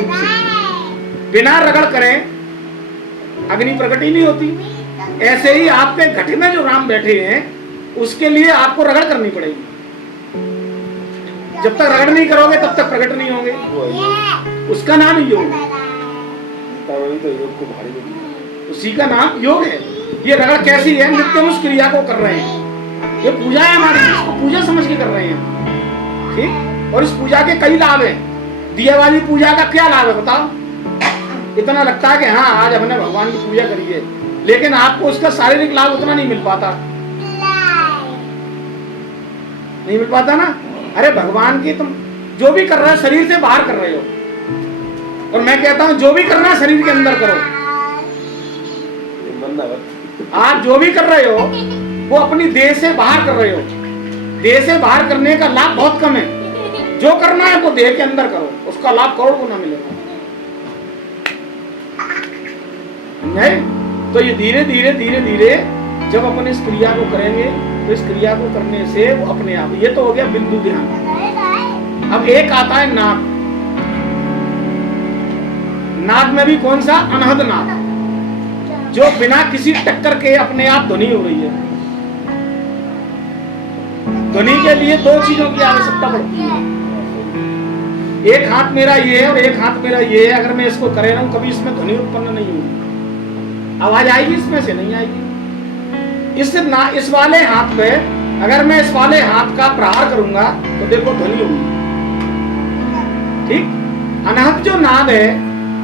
रूप से। बिना रगड़ करें अग्नि प्रकट ही नहीं होती। ऐसे ही आपके घट में जो राम बैठे हैं उसके लिए आपको रगड़ करनी पड़ेगी। जब तक रगड़ नहीं करोगे तब तक प्रकट नहीं होंगे। उसका नाम योग, उसी का नाम योग है। ये रगड़ कैसी है? नित्य उस क्रिया को कर रहे हैं। ये पूजा है हमारी, इसको पूजा समझ के कर रहे हैं, ठीक। और इस पूजा के कई लाभ हैं। दिए वाली पूजा का क्या लाभ है बताओ? इतना लगता है कि हाँ आज हमने भगवान की पूजा करी है, लेकिन आपको उसका शारीरिक लाभ उतना नहीं मिल पाता, नहीं मिल पाता ना। अरे भगवान की तुम जो भी कर रहे हो शरीर से बाहर कर रहे हो, और मैं कहता हूं जो भी करना है शरीर के अंदर करो। आप जो भी कर रहे हो वो अपनी देह से बाहर कर रहे हो। देह से बाहर करने का लाभ बहुत कम है। जो करना है वो देह के अंदर करो, उसका लाभ करोड़ गुना मिलेगा। नहीं तो ये धीरे धीरे धीरे धीरे जब अपन इस क्रिया को करेंगे तो इस क्रिया को करने से वो अपने आप, ये तो हो गया बिंदु ध्यान। अब एक आता है नाद। नाद में भी कौन सा? अनहद नाद, जो बिना किसी टक्कर के अपने आप ध्वनि हो रही है। ध्वनि के लिए दो चीजों की आवश्यकता पड़ती है। एक हाथ मेरा ये है और एक हाथ मेरा ये है। अगर मैं इसको करे रहूं कभी इसमें ध्वनि उत्पन्न नहीं होगी। आवाज आएगी इसमें से? नहीं आएगी। इस वाले हाथ पे अगर मैं इस वाले हाथ का प्रहार करूंगा तो देखो ध्वनि होगी, ठीक। अनहद जो नाद है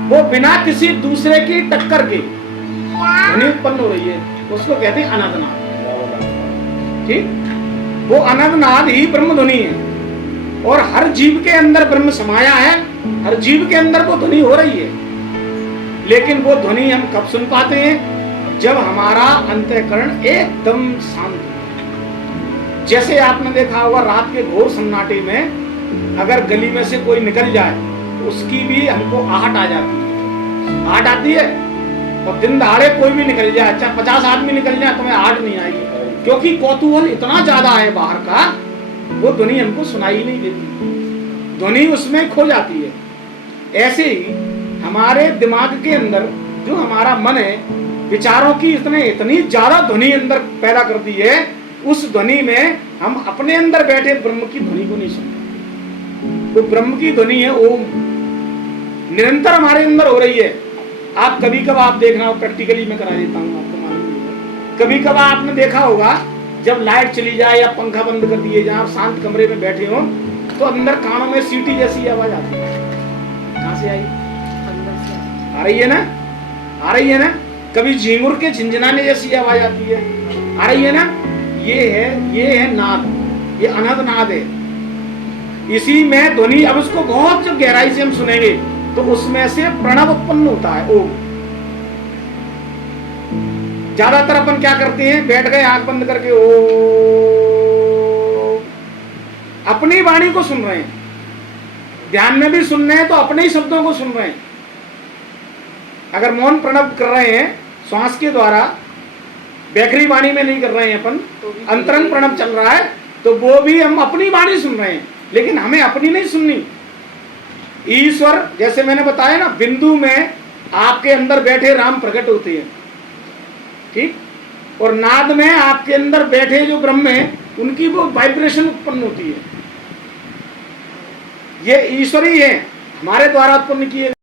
वो बिना किसी दूसरे की टक्कर के ध्वनि उत्पन्न हो रही है, उसको कहते हैं अनहद नाद, ठीक। वो अनहद नाद ही ब्रह्म ध्वनि है। और हर जीव के अंदर ब्रह्म समाया है, हर जीव के अंदर वो ध्वनि हो रही है। लेकिन वो ध्वनि हम कब सुन पाते हैं? जब हमारा अंतःकरण एकदम शांत हो। जैसे आपने देखा होगा रात के घोर सन्नाटे में अगर गली में से कोई निकल जाए तो उसकी भी हमको आहट आ जाती है, आहट आती है। और दिन दहाड़े कोई भी निकल जाए, अच्छा 50 आदमी निकल जाए, तुम्हें आहट नहीं आएगी, क्योंकि कौतूहल इतना ज्यादा है बाहर का, वो ध्वनि हमको सुनाई नहीं देती, ध्वनि उसमें खो जाती है। ऐसे ही हमारे दिमाग के अंदर जो हमारा मन है विचारों की इतनी ज्यादा ध्वनि अंदर पैदा करती है, उस ध्वनि में हम अपने अंदर बैठे ब्रह्म की ध्वनि को नहीं सुनते। तो ब्रह्म की ध्वनि है ओम, निरंतर हमारे अंदर हो रही है। आप कभी कभार आप देखना, प्रैक्टिकली मैं करा देता हूँ, आपको मालूम नहीं है। कभी कभार आपने देखा होगा जब लाइट चली जाए या पंखा बंद कर दिए जाए, आप शांत कमरे में बैठे हो तो अंदर कानों में सीटी जैसी आवाज आती है। कहां से आई? आ रही है ना, आ रही है ना। कभी झींगुर के झिंझनाने जैसी आवाज आती है, आ रही है ना। ये है नाद, ये अनहद नाद है। इसी में ध्वनि, अब उसको बहुत जब गहराई से हम सुनेंगे तो उसमें से प्रणव उत्पन्न होता है, ओम। ज्यादातर अपन क्या करते हैं, बैठ गए आंख बंद करके ओ, अपनी वाणी को सुन रहे हैं। ध्यान में भी सुन रहे हैं तो अपने ही शब्दों को सुन रहे हैं। अगर मौन प्रणव कर रहे हैं श्वास के द्वारा, बैखरी वाणी में नहीं कर रहे हैं अपन, अंतरंग प्रणव चल रहा है, तो वो भी हम अपनी वाणी सुन रहे हैं, लेकिन हमें अपनी नहीं सुननी। ईश्वर, जैसे मैंने बताया ना, बिंदु में आपके अंदर बैठे राम प्रकट होते हैं, ठीक। और नाद में आपके अंदर बैठे जो ब्रह्म है उनकी वो वाइब्रेशन उत्पन्न होती है। ये ईश्वरी है, हमारे द्वारा उत्पन्न किए